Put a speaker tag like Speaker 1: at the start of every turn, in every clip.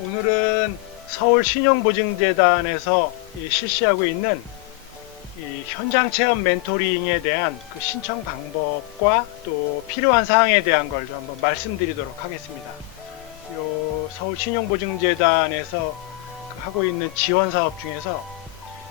Speaker 1: 오늘은 서울 신용보증재단에서 이 실시하고 있는 이 현장 체험 멘토링에 대한 그 신청 방법과 또 필요한 사항에 대한 걸 좀 한번 말씀드리도록 하겠습니다. 요 서울 신용보증재단에서 그 하고 있는 지원 사업 중에서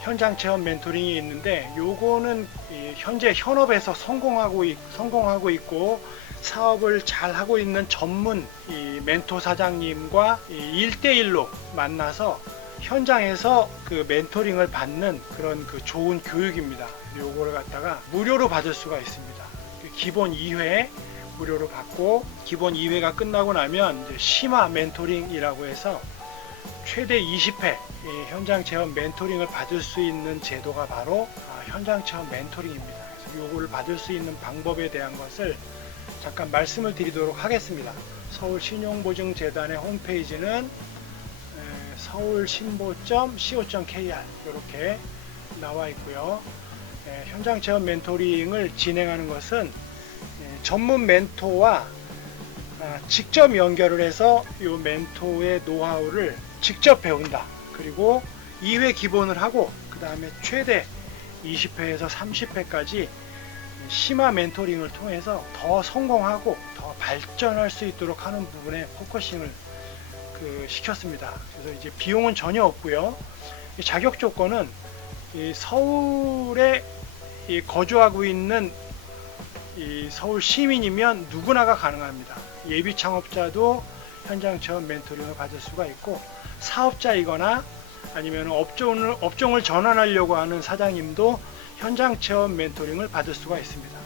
Speaker 1: 현장 체험 멘토링이 있는데 요거는 이 현재 현업에서 성공하고 있, 성공하고 있고 사업을 잘 하고 있는 전문 이 멘토 사장님과 이 1대1로 만나서 현장에서 그 멘토링을 받는 그런 그 좋은 교육입니다. 요거를 갖다가 무료로 받을 수가 있습니다. 그 기본 2회 무료로 받고 기본 2회가 끝나고 나면 이제 심화 멘토링이라고 해서 최대 20회 이 현장 체험 멘토링을 받을 수 있는 제도가 바로 아, 현장 체험 멘토링입니다. 요거를 받을 수 있는 방법에 대한 것을 잠깐 말씀을 드리도록 하겠습니다. 서울신용보증재단의 홈페이지는 에, 서울신보.co.kr 이렇게 나와 있고요. 에, 현장 체험 멘토링을 진행하는 것은 에, 전문 멘토와 아, 직접 연결을 해서 이 멘토의 노하우를 직접 배운다. 그리고 2회 기본을 하고 그 다음에 최대 20회에서 30회까지 심화 멘토링을 통해서 더 성공하고 더 발전할 수 있도록 하는 부분에 포커싱을 그 시켰습니다. 그래서 이제 비용은 전혀 없고요. 이 자격 조건은 이 서울에 이 거주하고 있는 이 서울 시민이면 누구나가 가능합니다. 예비 창업자도 현장 체험 멘토링을 받을 수가 있고 사업자이거나 아니면 업종을 업종을 전환하려고 하는 사장님도 현장 체험 멘토링을 받을 수가 있습니다.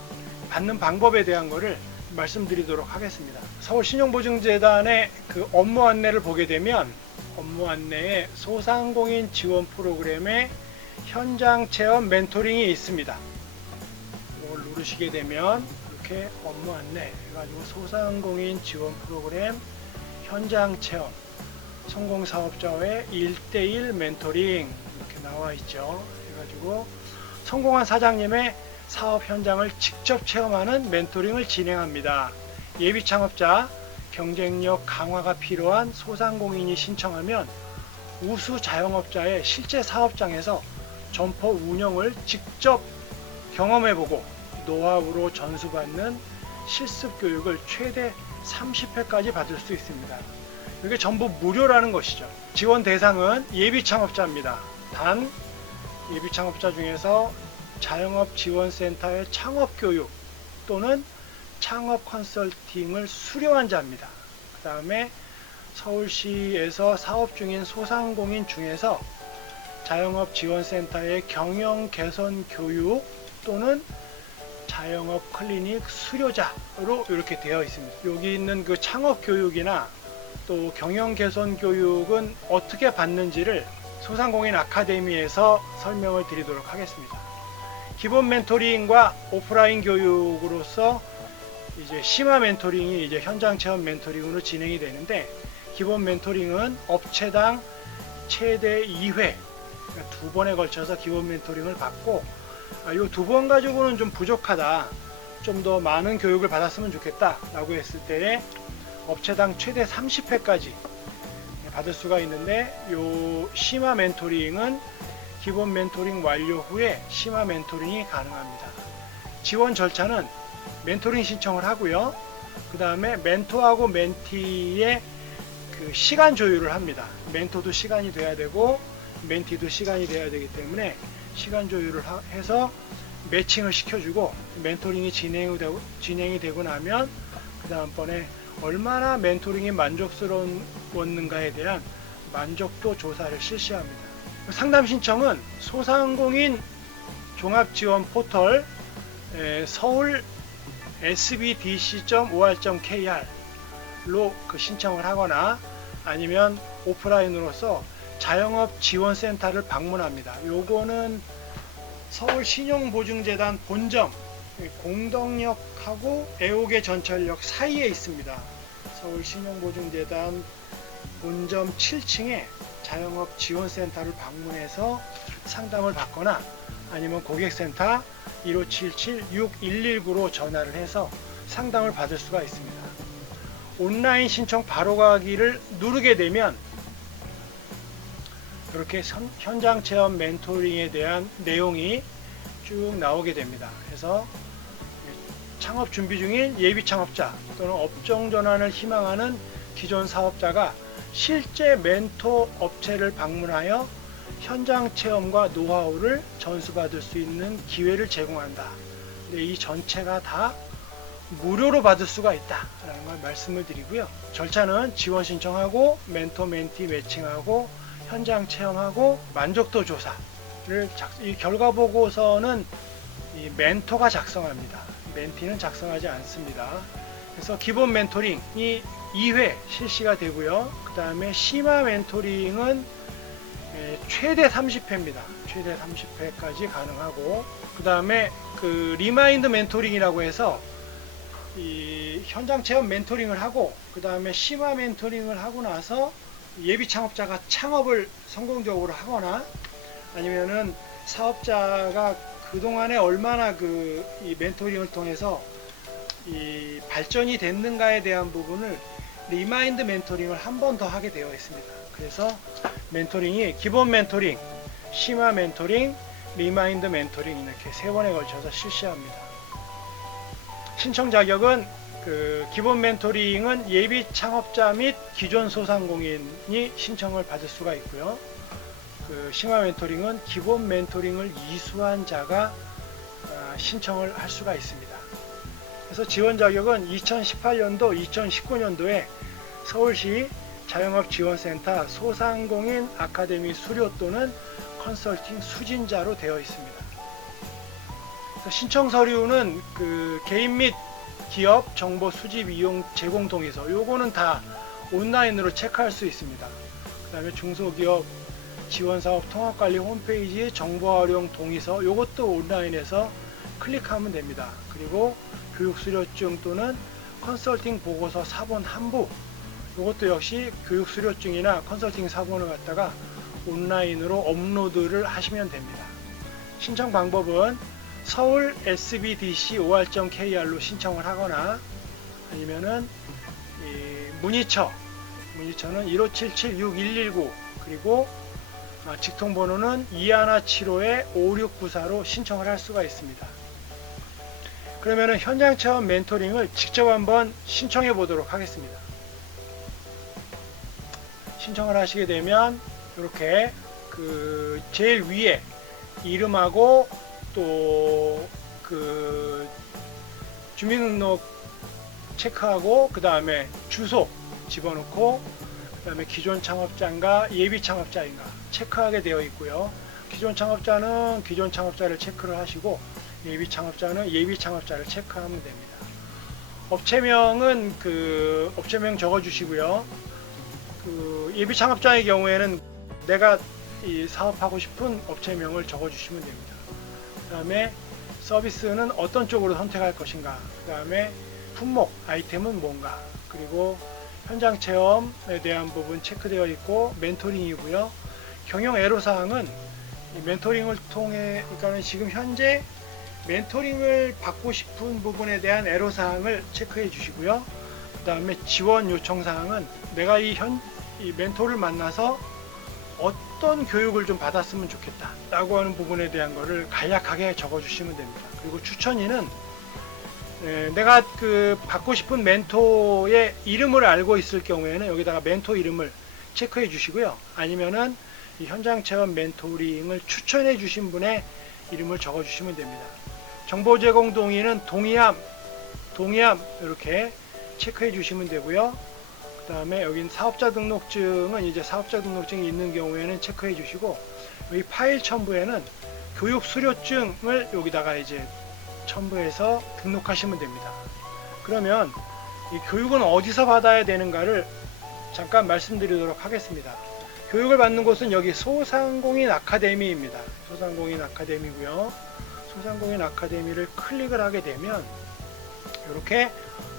Speaker 1: 받는 방법에 대한 거를 말씀드리도록 하겠습니다. 서울 신용보증재단의 그 업무 안내를 보게 되면 업무 안내에 소상공인 지원 프로그램의 현장 체험 멘토링이 있습니다. 이걸 누르시게 되면 이렇게 업무 안내 해가지고 소상공인 지원 프로그램 현장 체험 성공 사업자의 1대1 멘토링 이렇게 나와 있죠. 해가지고 성공한 사장님의 사업 현장을 직접 체험하는 멘토링을 진행합니다. 예비 창업자 경쟁력 강화가 필요한 소상공인이 신청하면 우수 자영업자의 실제 사업장에서 점포 운영을 직접 경험해보고 노하우로 전수받는 실습 교육을 최대 30회까지 받을 수 있습니다. 이게 전부 무료라는 것이죠. 지원 대상은 예비 창업자입니다. 단 예비 창업자 중에서 자영업 지원센터의 창업 교육 또는 창업 컨설팅을 수료한 자입니다. 그 다음에 서울시에서 사업 중인 소상공인 중에서 자영업 지원센터의 경영 개선 교육 또는 자영업 클리닉 수료자로 이렇게 되어 있습니다. 여기 있는 그 창업 교육이나 또 경영 개선 교육은 어떻게 받는지를 소상공인 아카데미에서 설명을 드리도록 하겠습니다. 기본 멘토링과 오프라인 교육으로서 이제 심화 멘토링이 이제 현장 체험 멘토링으로 진행이 되는데 기본 멘토링은 업체당 최대 2회 그러니까 두 번에 걸쳐서 기본 멘토링을 받고 아, 이두 번 가지고는 좀 부족하다. 좀 더 많은 교육을 받았으면 좋겠다 라고 했을 때에 업체당 최대 30회까지 받을 수가 있는데 요 심화 멘토링은 기본 멘토링 완료 후에 심화 멘토링이 가능합니다. 지원 절차는 멘토링 신청을 하고요. 그 다음에 멘토하고 멘티의 그 시간 조율을 합니다. 멘토도 시간이 돼야 되고 멘티도 시간이 돼야 되기 때문에 시간 조율을 하- 해서 매칭을 시켜주고 멘토링이 진행이 되고, 진행이 되고 나면 그 다음번에 얼마나 멘토링이 만족스러 웠는가에 대한 만족도 조사를 실시합니다. 상담 신청은 소상공인 종합지원 포털 에, 서울 sbdc.or.kr로 그 신청을 하거나 아니면 오프라인으로서 자영업 지원센터를 방문합니다. 요거는 서울 신용보증재단 본점 공덕역하고 애옥의 전철역 사이에 있습니다. 서울 신용보증재단 본점 7층에 자영업 지원센터를 방문해서 상담을 받거나 아니면 고객센터 1577-6119로 전화를 해서 상담을 받을 수가 있습니다. 온라인 신청 바로 가기를 누르게 되면 이렇게 선- 현장 체험 멘토링에 대한 내용이 쭉 나오게 됩니다. 그래서 창업 준비 중인 예비 창업자 또는 업종 전환을 희망하는 기존 사업자가 실제 멘토 업체를 방문하여 현장 체험과 노하우를 전수받을 수 있는 기회를 제공한다. 근데 이 전체가 다 무료로 받을 수가 있다라는 걸 말씀을 드리고요. 절차는 지원 신청하고 멘토 멘티 매칭하고 현장 체험하고 만족도 조사를 작, 이 결과 보고서는 이 멘토가 작성합니다. 멘티는 작성하지 않습니다. 그래서 기본 멘토링이 2회 실시가 되고요. 그 다음에 심화 멘토링은 에, 최대 30회입니다. 최대 30회까지 가능하고 그 다음에 그 리마인드 멘토링이라고 해서 이 현장 체험 멘토링을 하고 그 다음에 심화 멘토링을 하고 나서 예비 창업자가 창업을 성공적으로 하거나 아니면은 사업자가 그동안에 얼마나 그이 멘토링을 통해서 이 발전이 됐는가에 대한 부분을 리마인드 멘토링을 한 번 더 하게 되어 있습니다. 그래서 멘토링이 기본 멘토링, 심화 멘토링, 리마인드 멘토링 이렇게 세 번에 걸쳐서 실시합니다. 신청 자격은 그 기본 멘토링은 예비 창업자 및 기존 소상공인이 신청을 받을 수가 있고요. 그 심화 멘토링은 기본 멘토링을 이수한 자가 아, 신청을 할 수가 있습니다. 그래서 지원 자격은 2018년도, 2019년도에 서울시 자영업 지원센터 소상공인 아카데미 수료 또는 컨설팅 수진자로 되어 있습니다. 신청 서류는 그 개인 및 기업 정보 수집 이용 제공 동의서 요거는 다 온라인으로 체크할 수 있습니다. 그 다음에 중소기업 지원사업 통합관리 홈페이지 정보 활용 동의서 요것도 온라인에서 클릭하면 됩니다. 그리고 교육 수료증 또는 컨설팅 보고서 사본 한부 이것도 역시 교육 수료증이나 컨설팅 사본을 갖다가 온라인으로 업로드를 하시면 됩니다. 신청 방법은 서울 SBDC OR.KR로 신청을 하거나 아니면은 이 문의처 문의처는 1577-6119 그리고 아, 직통번호는 2175-5694로 신청을 할 수가 있습니다. 그러면은 현장 체험 멘토링을 직접 한번 신청해 보도록 하겠습니다. 신청을 하시게 되면 이렇게 그 제일 위에 이름하고 또 그 주민등록 체크하고 그 다음에 주소 집어넣고 그 다음에 기존 창업자인가 예비 창업자인가 체크하게 되어 있고요. 기존 창업자는 기존 창업자를 체크를 하시고 예비 창업자는 예비 창업자를 체크하면 됩니다. 업체명은 그 업체명 적어 주시고요. 그 예비 창업자의 경우에는 내가 이 사업하고 싶은 업체명을 적어 주시면 됩니다. 그 다음에 서비스는 어떤 쪽으로 선택할 것인가. 그 다음에 품목, 아이템은 뭔가. 그리고 현장 체험에 대한 부분 체크되어 있고 멘토링이고요. 경영 애로사항은 이 멘토링을 통해, 그러니까 지금 현재 멘토링을 받고 싶은 부분에 대한 애로사항을 체크해 주시고요. 그 다음에 지원 요청사항은 내가 이 현, 이 멘토를 만나서 어떤 교육을 좀 받았으면 좋겠다 라고 하는 부분에 대한 거를 간략하게 적어 주시면 됩니다. 그리고 에, 내가 그 받고 싶은 멘토의 이름을 알고 있을 경우에는 여기다가 멘토 이름을 체크해 주시고요. 아니면은 이 현장 체험 멘토링을 추천해 주신 분의 이름을 적어 주시면 됩니다. 정보 제공 동의는 동의함, 동의함 이렇게 체크해 주시면 되고요. 그 다음에 여긴 사업자 등록증은 이제 사업자 등록증이 있는 경우에는 체크해 주시고 여기 파일 첨부에는 교육 수료증을 여기다가 이제 첨부해서 등록하시면 됩니다. 그러면 이 교육은 어디서 받아야 되는가를 잠깐 말씀드리도록 하겠습니다. 교육을 받는 곳은 여기 소상공인 아카데미입니다. 소상공인 아카데미고요. 소상공인 아카데미를 클릭을 하게 되면 이렇게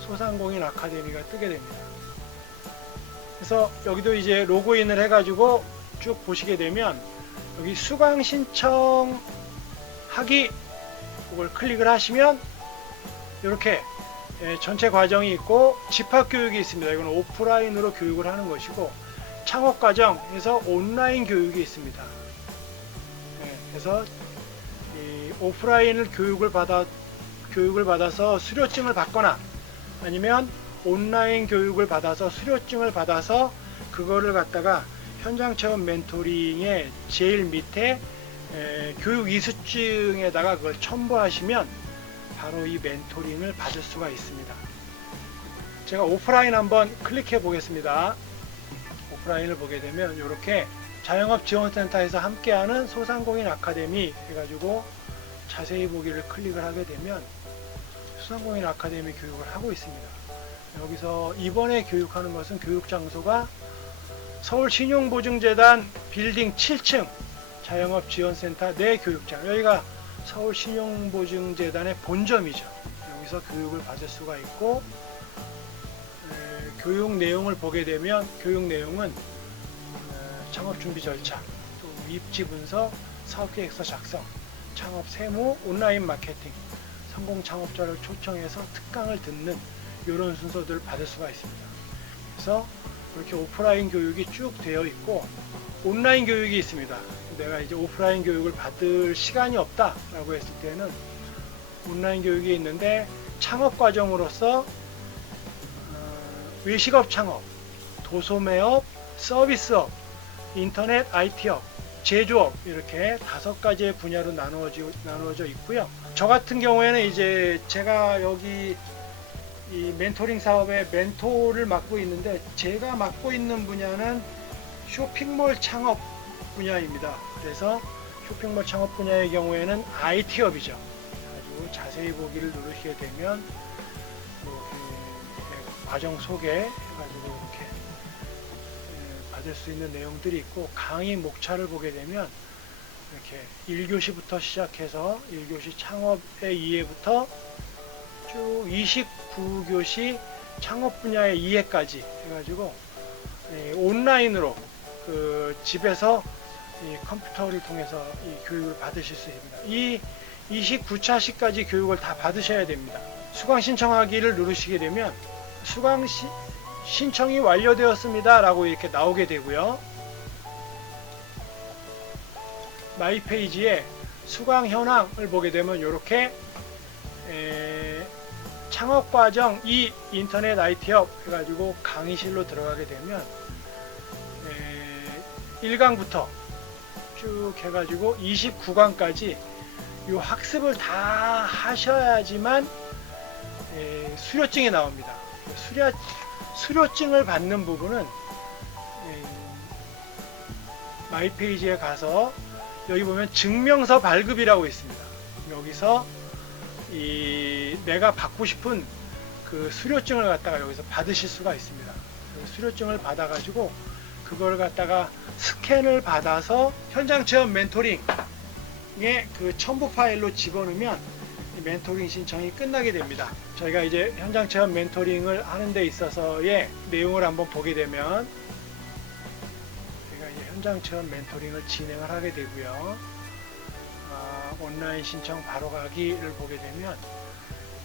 Speaker 1: 소상공인 아카데미가 뜨게 됩니다. 그래서 여기도 이제 로그인을 해가지고 쭉 보시게 되면 여기 수강 신청 하기 이걸 클릭을 하시면 이렇게 예, 전체 과정이 있고 집합 교육이 있습니다. 이건 오프라인으로 교육을 하는 것이고 창업과정에서 온라인 교육이 있습니다. 네, 그래서 이 오프라인을 교육을 받아 교육을 받아서 수료증을 받거나 아니면 온라인 교육을 받아서 수료증을 받아서 그거를 갖다가 현장 체험 멘토링의 제일 밑에 에, 교육 이수증에다가 그걸 첨부하시면 바로 이 멘토링을 받을 수가 있습니다. 제가 오프라인 한번 클릭해 보겠습니다. 오프라인을 보게 되면 이렇게 자영업 지원센터에서 함께하는 소상공인 아카데미 해가지고 자세히 보기를 클릭을 하게 되면 소상공인 아카데미 교육을 하고 있습니다. 여기서 이번에 교육하는 것은 교육 장소가 서울 신용보증재단 빌딩 7층 자영업 지원센터 내 교육장 여기가 서울 신용보증재단의 본점이죠. 여기서 교육을 받을 수가 있고 에, 교육 내용을 보게 되면 교육 내용은 에, 창업 준비 절차, 또 입지 분석, 사업 계획서 작성, 창업 세무, 온라인 마케팅, 성공 창업자를 초청해서 특강을 듣는 이런 순서들을 받을 수가 있습니다. 그래서 이렇게 오프라인 교육이 쭉 되어 있고 온라인 교육이 있습니다. 내가 이제 오프라인 교육을 받을 시간이 없다라고 했을 때는 온라인 교육이 있는데 창업 과정으로서 어, 외식업 창업, 도소매업, 서비스업, 인터넷 IT업, 제조업 이렇게 다섯 가지의 분야로 나누어져, 나누어져 있고요. 저 같은 경우에는 이제 제가 여기 이 멘토링 사업의 멘토를 맡고 있는데 제가 맡고 있는 분야는 쇼핑몰 창업 분야입니다. 그래서 쇼핑몰 창업 분야의 경우에는 IT업이죠. 아주 자세히 보기를 누르시게 되면 과정 소개 해가지고 이렇게 예, 받을 수 있는 내용들이 있고 강의 목차를 보게 되면 이렇게 1교시부터 시작해서 1교시 창업의 이해부터 쭉 29교시 창업 분야의 이해까지 해가지고 예, 온라인으로 그 집에서 이 컴퓨터를 통해서 이 교육을 받으실 수 있습니다. 이 29차시까지 교육을 다 받으셔야 됩니다. 수강 신청하기를 누르시게 되면 수강 시, 신청이 완료되었습니다. 라고 이렇게 나오게 되고요. 마이 페이지에 수강 현황을 보게 되면 이렇게 창업 과정 이 인터넷 IT업 해가지고 강의실로 들어가게 되면 에, 1강부터 쭉 해가지고 29강까지 이 학습을 다 하셔야지만 에, 수료증이 나옵니다. 수료, 수료증을 받는 부분은 에, 마이 페이지에 가서 여기 보면 증명서 발급이라고 있습니다. 여기서 이 내가 받고 싶은 그 수료증을 갖다가 여기서 받으실 수가 있습니다. 그 수료증을 받아가지고 그걸 갖다가 스캔을 받아서 현장 체험 멘토링에 그 첨부 파일로 집어넣으면 이 멘토링 신청이 끝나게 됩니다. 저희가 이제 현장 체험 멘토링을 하는 데 있어서의 내용을 한번 보게 되면 제가 이제 현장 체험 멘토링을 진행을 하게 되고요. 아, 온라인 신청 바로 가기를 보게 되면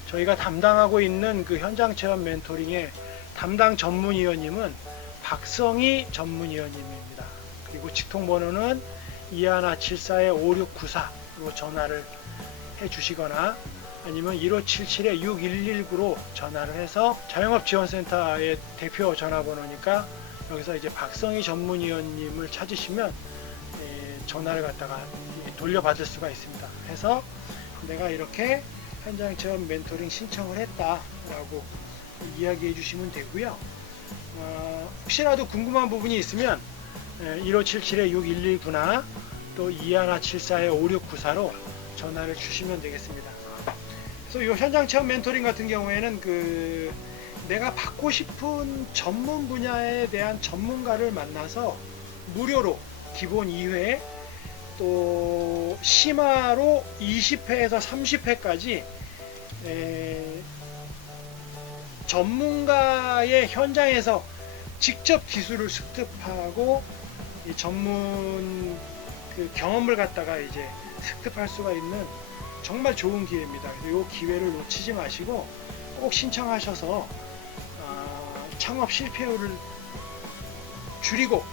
Speaker 1: 저희가 담당하고 있는 그 현장 체험 멘토링의 담당 전문위원님은 박성희 전문위원님입니다. 그리고 직통번호는 2174-5694로 전화를 해 주시거나 아니면 1577-6119로 전화를 해서 자영업 지원센터의 대표 전화번호니까 여기서 이제 박성희 전문위원님을 찾으시면 예, 전화를 갖다가 돌려받을 수가 있습니다. 해서 내가 이렇게 현장 체험 멘토링 신청을 했다라고 이야기해 주시면 되고요. 어, 혹시라도 궁금한 부분이 있으면 1577-6119나 또 2174-5694로 전화를 주시면 되겠습니다. 그래서 이 현장 체험 멘토링 같은 경우에는 그 내가 받고 싶은 전문 분야에 대한 전문가를 만나서 무료로 기본 2회 또 심화로 20회에서 30회까지 전문가의 현장에서 직접 기술을 습득하고 이 전문 그 경험을 갖다가 이제 습득할 수가 있는 정말 좋은 기회입니다. 이 기회를 놓치지 마시고 꼭 신청하셔서 아, 창업 실패율을 줄이고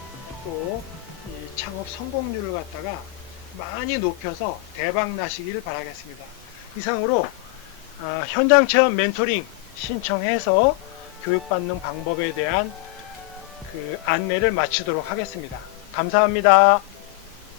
Speaker 1: 또이 창업 성공률을 갖다가 많이 높여서 대박 나시기를 바라겠습니다. 이상으로 아, 현장 체험 멘토링 신청해서 교육받는 방법에 대한 그 안내를 마치도록 하겠습니다. 감사합니다.